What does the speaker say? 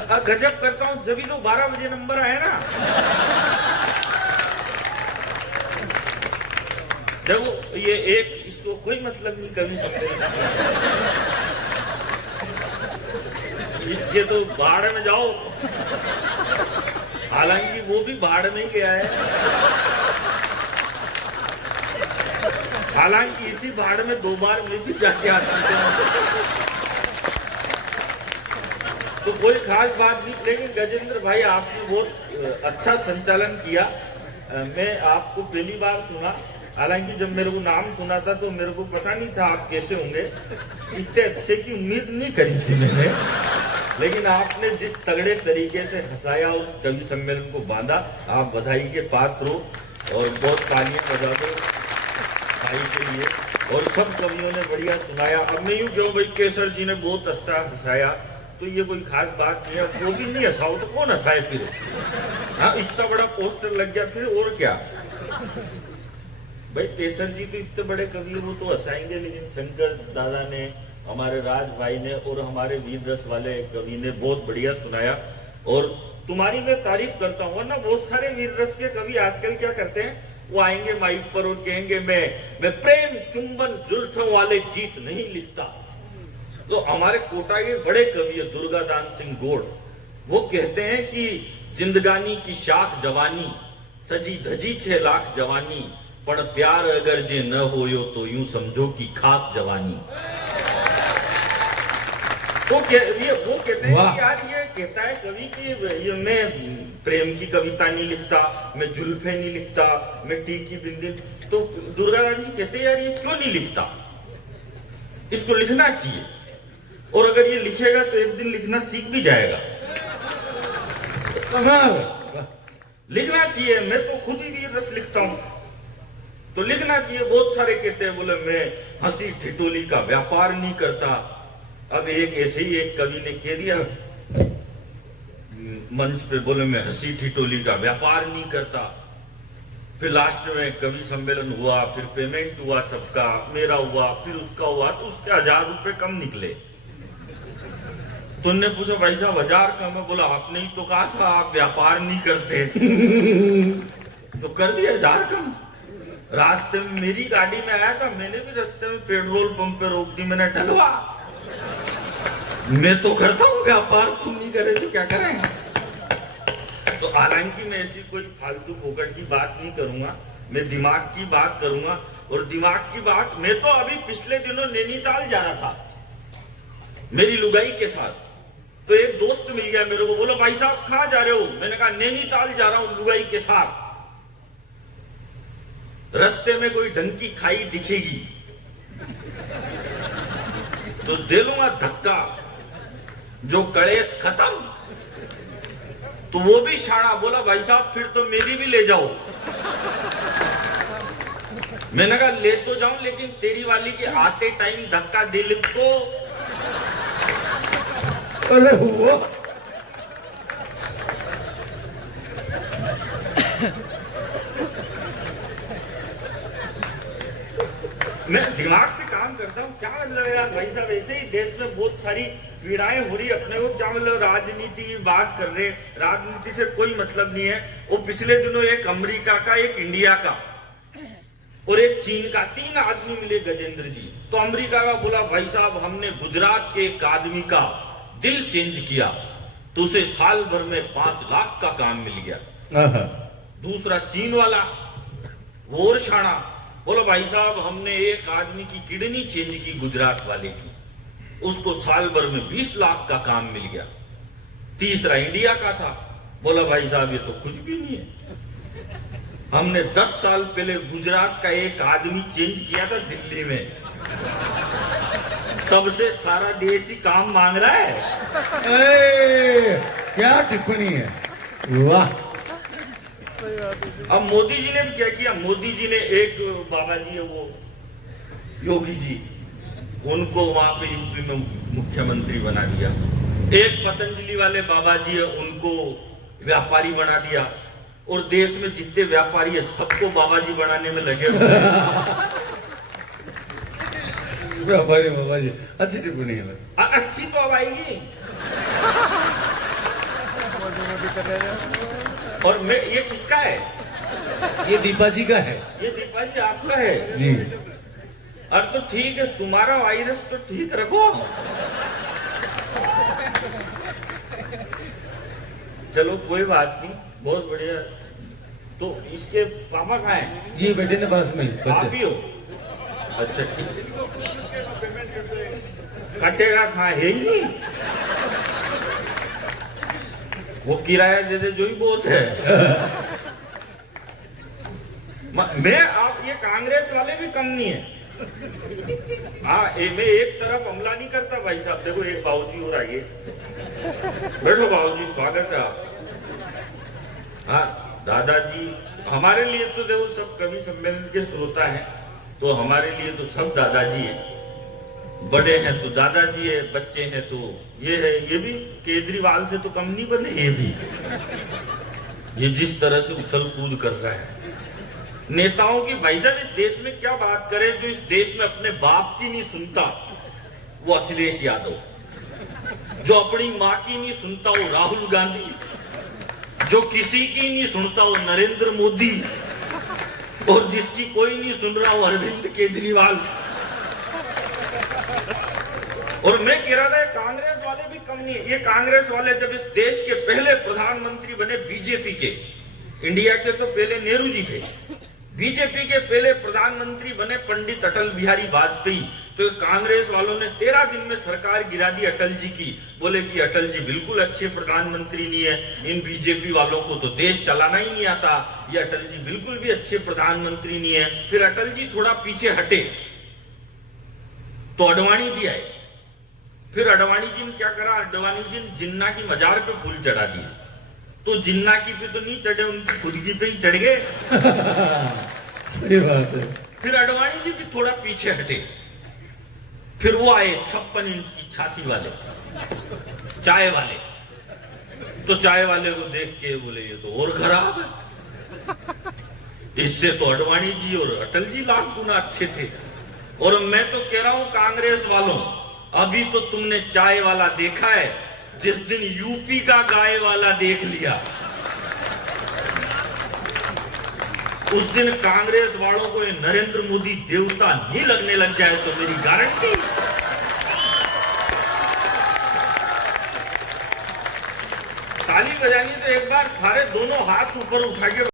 गजब करता हूँ, जब भी तो 12 बजे नंबर आया ना, देखो ये एक, इसको कोई मतलब नहीं कभी सकते, इसके तो बाढ़ में जाओ, हालांकि वो भी बाढ़ में ही गया है, हालांकि इसी बाढ़ में 2 बार मैं भी जाके आ चुके हैं, तो कोई खास बात नहीं। लेकिन गजेंद्र भाई आपने बहुत अच्छा संचालन किया, मैं आपको पहली बार सुना, हालांकि जब मेरे को नाम सुना था तो मेरे को पता नहीं था आप कैसे होंगे, इतने अच्छे की उम्मीद नहीं करी थी मैंने, लेकिन आपने जिस तगड़े तरीके से हंसाया उस कवि सम्मेलन को बांधा, आप बधाई के पात्र हो और बहुत तालियां बजा दो भाई के लिए। और सब कवियों ने बढ़िया सुनाया। अब मैं यूं क्यों भाई केसर जी ने बहुत अच्छा हंसाया, तो ये कोई खास बात नहीं है, वो भी नहीं हंसाओ तो कौन हंसाए फिर, हाँ इतना बड़ा पोस्टर लग गया फिर और क्या भाई। केसर जी तो इतने बड़े कवि वो तो हंसाएंगे, लेकिन शंकर दादा ने, हमारे राज भाई ने और हमारे वीर रस वाले कवि ने बहुत बढ़िया सुनाया, और तुम्हारी मैं तारीफ करता हूँ ना। बहुत सारे वीर रस के कवि आजकल क्या करते हैं, वो आएंगे माइक पर और कहेंगे मैं प्रेम चुंबन जुल्फों वाले गीत नहीं लिखता। तो हमारे कोटा के बड़े कवि है दुर्गादान सिंह गोड़, वो कहते हैं कि जिंदगानी की शाख जवानी सजी धजी 6 लाख जवानी, पर प्यार अगर जे न होयो तो यूं समझो कि खाक जवानी। वो कहते हैं कि यार ये कहता है कवि कि मैं प्रेम की कविता नहीं लिखता, मैं जुल्फे नहीं लिखता, मैं टीकी बिंदी, तो दुर्गादान जी कहते हैं यार ये क्यों नहीं लिखता, इसको लिखना चाहिए, और अगर ये लिखेगा तो एक दिन लिखना सीख भी जाएगा। लिखना चाहिए, मैं तो खुद ही वीर रस लिखता हूं, तो लिखना चाहिए। बहुत सारे कहते हैं बोले मैं हंसी ठिठोली का व्यापार नहीं करता। अब एक ऐसे ही एक कवि ने कह दिया मंच पे, बोले मैं हंसी ठिठोली का व्यापार नहीं करता। फिर लास्ट में कवि सम्मेलन हुआ, फिर पेमेंट हुआ, सबका मेरा हुआ, फिर उसका हुआ, तो उसके 1000 रुपए कम निकले। तो उनने पूछा भाई साहब 1000 कम है, बोला आपने ही तो कहा था आप व्यापार नहीं करते तो कर दिया 1000 कम। रास्ते में मेरी गाड़ी में आया था, मैंने भी रास्ते में पेट्रोल पंप पे रोक दी, मैंने डलवा, मैं तो करता हूँ व्यापार, तुम नहीं करे तो क्या करें। तो हालांकि मैं ऐसी कोई फालतू फोकट की बात नहीं करूंगा, मैं दिमाग की बात करूंगा। और दिमाग की बात, मैं तो अभी पिछले दिनों नैनीताल जा रहा था मेरी लुगाई के साथ, तो एक दोस्त मिल गया मेरे को, बोला भाई साहब कहाँ जा रहे हो, मैंने कहा नैनीताल जा रहा हूं लुगाई के साथ। रास्ते में कोई ढंग की खाई दिखेगी तो दे लूंगा धक्का, जो कलेश खत्म। तो वो भी शाना, बोला भाई साहब फिर तो मेरी भी ले जाओ। मैंने कहा ले तो जाऊं, लेकिन तेरी वाली के आते टाइम धक्का दिल को। अरे हुआ मैं दिमाग से काम करता हूँ, क्या मतलब यार भाई साहब, ऐसे ही देश में बहुत सारी पीड़ाएं हो रही अपने को, क्या मतलब राजनीति की बात कर रहे, राजनीति से कोई मतलब नहीं है। वो पिछले दिनों एक अमेरिका का, एक इंडिया का और एक चीन का 3 आदमी मिले गजेंद्र जी। तो अमेरिका का बोला भाई साहब हमने गुजरात के एक आदमी का दिल चेंज किया, तो उसे साल भर में 5 लाख का काम मिल गया। दूसरा चीन वाला, वो और शाना, बोलो भाई साहब हमने एक आदमी की किडनी चेंज की गुजरात वाले की, उसको साल भर में 20 लाख का काम मिल गया। तीसरा इंडिया का था, बोला भाई साहब ये तो कुछ भी नहीं है, हमने 10 साल पहले गुजरात का एक आदमी चेंज किया था दिल्ली में, तब से सारा देश ही काम मांग रहा है। क्या टिप्पणी है, वाह। अब मोदी जी ने भी क्या किया, मोदी जी ने एक बाबा जी है वो योगी जी, उनको वहां पे यूपी में मुख्यमंत्री बना दिया। एक पतंजलि वाले बाबा जी है, उनको व्यापारी बना दिया। और देश में जितने व्यापारी है सबको बाबा जी बनाने में लगे हुए व्यापारी बाबा जी, अच्छी टिप्पणी है। अच्छी तो अब आएगी और मैं ये किसका है? ये दीपा जी का है ये दीपा जी आपका है जी। और तो ठीक है, तुम्हारा वायरस तो ठीक रखो। चलो कोई बात नहीं, बहुत बढ़िया। तो इसके पापा कहाँ हैं? ये बेटे ने पास में आप ही हो? अच्छा ठीक है। कटेगा कहाँ है ही नहीं, वो किराया दे दे जो ही बहुत है। मैं आप ये कांग्रेस वाले भी कम नहीं है। हाँ मैं एक तरफ हमला नहीं करता भाई साहब। देखो एक बाबूजी हो रहा है, बैठो बाबूजी, स्वागत है आप। हाँ दादाजी हमारे लिए तो देखो सब कवि सम्मेलन के श्रोता हैं, तो हमारे लिए तो सब दादाजी है। बड़े हैं तो दादाजी है, बच्चे हैं तो ये है। ये भी केजरीवाल से तो कम नहीं बने। ये भी ये जिस तरह से उछल कूद कर रहा है नेताओं की, भाई साहब इस देश में क्या बात करें। जो इस देश में अपने बाप की नहीं सुनता वो अखिलेश यादव, जो अपनी माँ की नहीं सुनता वो राहुल गांधी, जो किसी की नहीं सुनता वो नरेंद्र मोदी, और जिसकी कोई नहीं सुन रहा वो अरविंद केजरीवाल। और मैं कह रहा था कांग्रेस वाले भी कम नहीं है। ये कांग्रेस वाले जब इस देश के पहले प्रधानमंत्री बने बीजेपी के, इंडिया के तो पहले नेहरू जी थे, बीजेपी के पहले प्रधानमंत्री बने पंडित अटल बिहारी वाजपेयी, तो कांग्रेस वालों ने 13 दिन में सरकार गिरा दी अटल जी की। बोले कि अटल जी बिल्कुल अच्छे प्रधानमंत्री नहीं है, इन बीजेपी वालों को तो देश चलाना ही नहीं आता, ये अटल जी बिल्कुल भी अच्छे प्रधानमंत्री नहीं है। फिर अटल जी थोड़ा पीछे हटे तो अडवाणी जी आए। फिर अडवाणी जी ने क्या करा, अडवाणी जी ने जिन्ना की मजार पे फूल चढ़ा दिए। तो जिन्ना की पे तो नहीं चढ़े, उनकी खुद की पे ही चढ़ गए। सही बात है। फिर अडवाणी जी भी थोड़ा पीछे हटे। फिर वो आए 56 इंच की छाती वाले, चाय वाले। तो चाय वाले को देख के बोले ये तो और खराब है, इससे तो अडवाणी जी और अटल जी लाख गुना अच्छे थे। और मैं तो कह रहा हूं कांग्रेस वालों, अभी तो तुमने चाय वाला देखा है, जिस दिन यूपी का गाय वाला देख लिया उस दिन कांग्रेस वालों को ये नरेंद्र मोदी देवता नहीं लगने लग जाए तो मेरी गारंटी। ताली बजानी तो एक बार सारे दोनों हाथ ऊपर उठा के